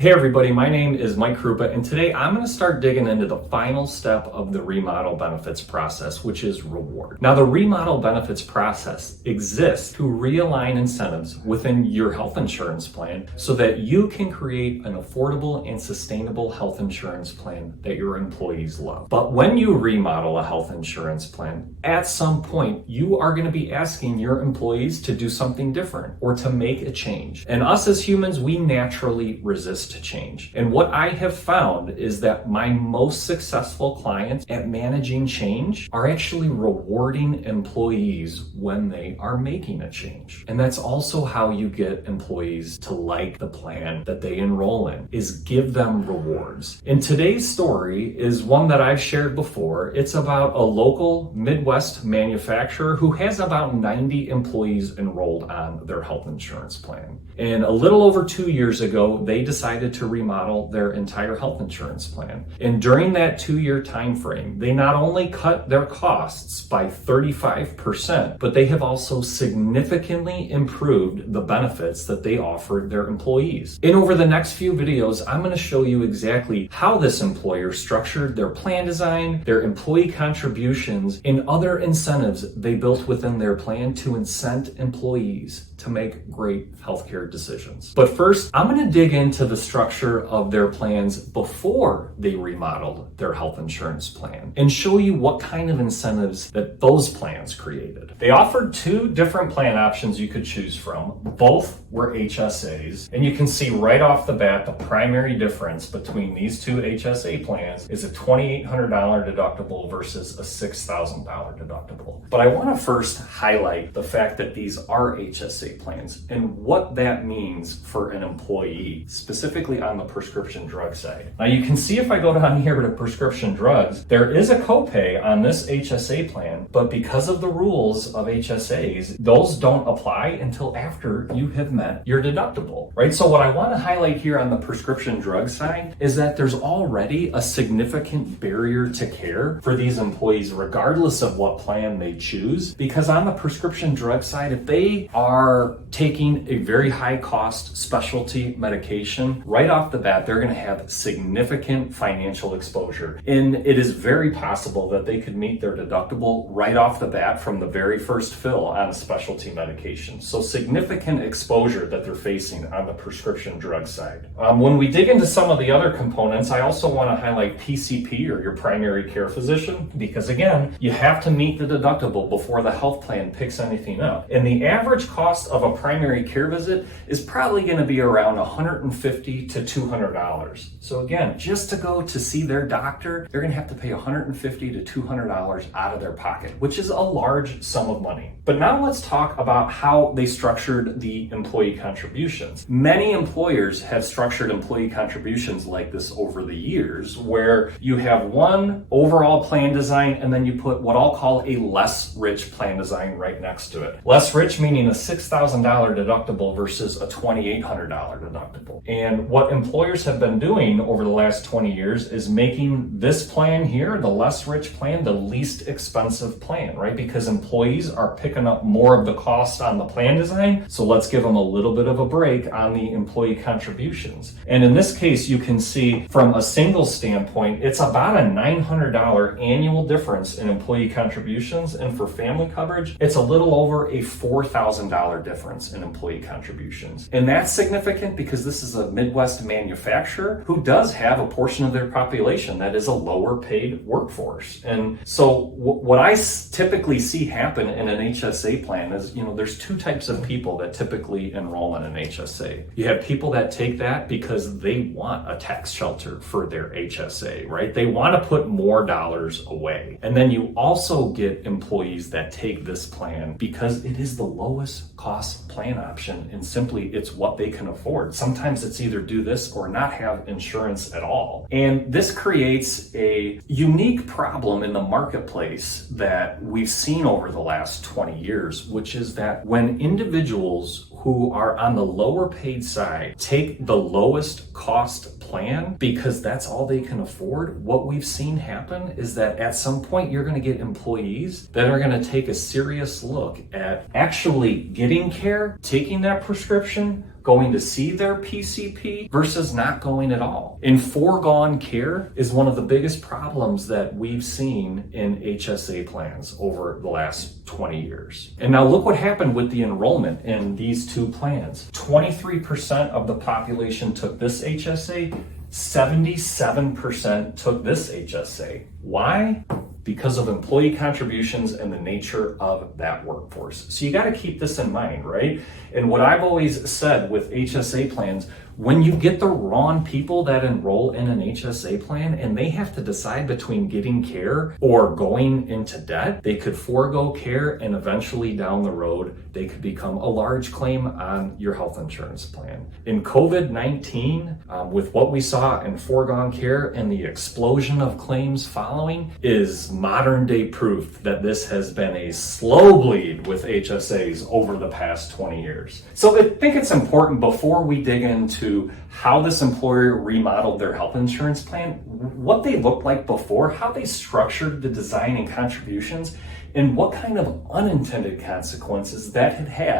Hey everybody, my name is Mike Krupa, and today I'm going to start digging into the final step of the remodel benefits process, which is reward. Now, the remodel benefits process exists to realign incentives within your health insurance plan so that you can create an affordable and sustainable health insurance plan that your employees love. But when you remodel a health insurance plan, at some point you are going to be asking your employees to do something different or to make a change. And us as humans, we naturally resist to change. And what I have found is that my most successful clients at managing change are actually rewarding employees when they are making a change. And that's also how you get employees to like the plan that they enroll in, is give them rewards. And today's story is one that I've shared before. It's about a local Midwest manufacturer who has about 90 employees enrolled on their health insurance plan. And a little over 2 years ago, they decided to remodel their entire health insurance plan. And during that 2-year time frame, they not only cut their costs by 35%, but they have also significantly improved the benefits that they offered their employees. And over the next few videos, I'm going to show you exactly how this employer structured their plan design, their employee contributions, and other incentives they built within their plan to incent employees to make great healthcare decisions. But first, I'm going to dig into the structure of their plans before they remodeled their health insurance plan and show you what kind of incentives that those plans created. They offered 2 different plan options you could choose from. Both were HSAs, and you can see right off the bat the primary difference between these 2 HSA plans is a $2,800 deductible versus a $6,000 deductible. But I want to first highlight the fact that these are HSA plans and what that means for an employee, specifically on the prescription drug side. Now you can see if I go down here to prescription drugs, there is a copay on this HSA plan, but because of the rules of HSAs, those don't apply until after you have met your deductible, right? So what I want to highlight here on the prescription drug side is that there's already a significant barrier to care for these employees, regardless of what plan they choose, because on the prescription drug side, if they are taking a very high cost specialty medication, right off the bat, they're going to have significant financial exposure. And it is very possible that they could meet their deductible right off the bat from the very first fill on a specialty medication. So significant exposure that they're facing on the prescription drug side. When we dig into some of the other components, I also want to highlight PCP, or your primary care physician, because again, you have to meet the deductible before the health plan picks anything up. And the average cost of a primary care visit is probably going to be around $150 to $200. So again, just to go to see their doctor, they're going to have to pay $150 to $200 out of their pocket, which is a large sum of money. But now let's talk about how they structured the employee contributions. Many employers have structured employee contributions like this over the years, where you have one overall plan design and then you put what I'll call a less rich plan design right next to it. Less rich meaning a $6,000 deductible versus a $2,800 deductible. And what employers have been doing over the last 20 years is making this plan here, the less rich plan, the least expensive plan, right? Because employees are picking up more of the cost on the plan design, so let's give them a little bit of a break on the employee contributions. And in this case, you can see from a single standpoint, it's about a $900 annual difference in employee contributions, and for family coverage, it's a little over a $4,000 difference in employee contributions. And that's significant because this is a Midwest manufacturer who does have a portion of their population that is a lower paid workforce. And so what I typically see happen in an HSA plan is, there's 2 types of people that typically enroll in an HSA. You have people that take that because they want a tax shelter for their HSA, right? They want to put more dollars away. And then you also get employees that take this plan because it is the lowest cost plan option, and simply it's what they can afford. Sometimes it's either do this or not have insurance at all. And this creates a unique problem in the marketplace that we've seen over the last 20 years, which is that when individuals who are on the lower paid side take the lowest cost plan because that's all they can afford, what we've seen happen is that at some point you're going to get employees that are going to take a serious look at actually getting care, taking that prescription, going to see their PCP versus not going at all. And foregone care is one of the biggest problems that we've seen in HSA plans over the last 20 years. And now look what happened with the enrollment in these two plans. 23% of the population took this HSA, 77% took this HSA. Why? Because of employee contributions and the nature of that workforce. So you got to keep this in mind, right? And what I've always said with HSA plans, when you get the wrong people that enroll in an HSA plan and they have to decide between getting care or going into debt, they could forego care and eventually down the road, they could become a large claim on your health insurance plan. In COVID-19, with what we saw in foregone care and the explosion of claims following, is modern day proof that this has been a slow bleed with HSAs over the past 20 years. So I think it's important before we dig into how this employer remodeled their health insurance plan, what they looked like before, how they structured the design and contributions, and what kind of unintended consequences that had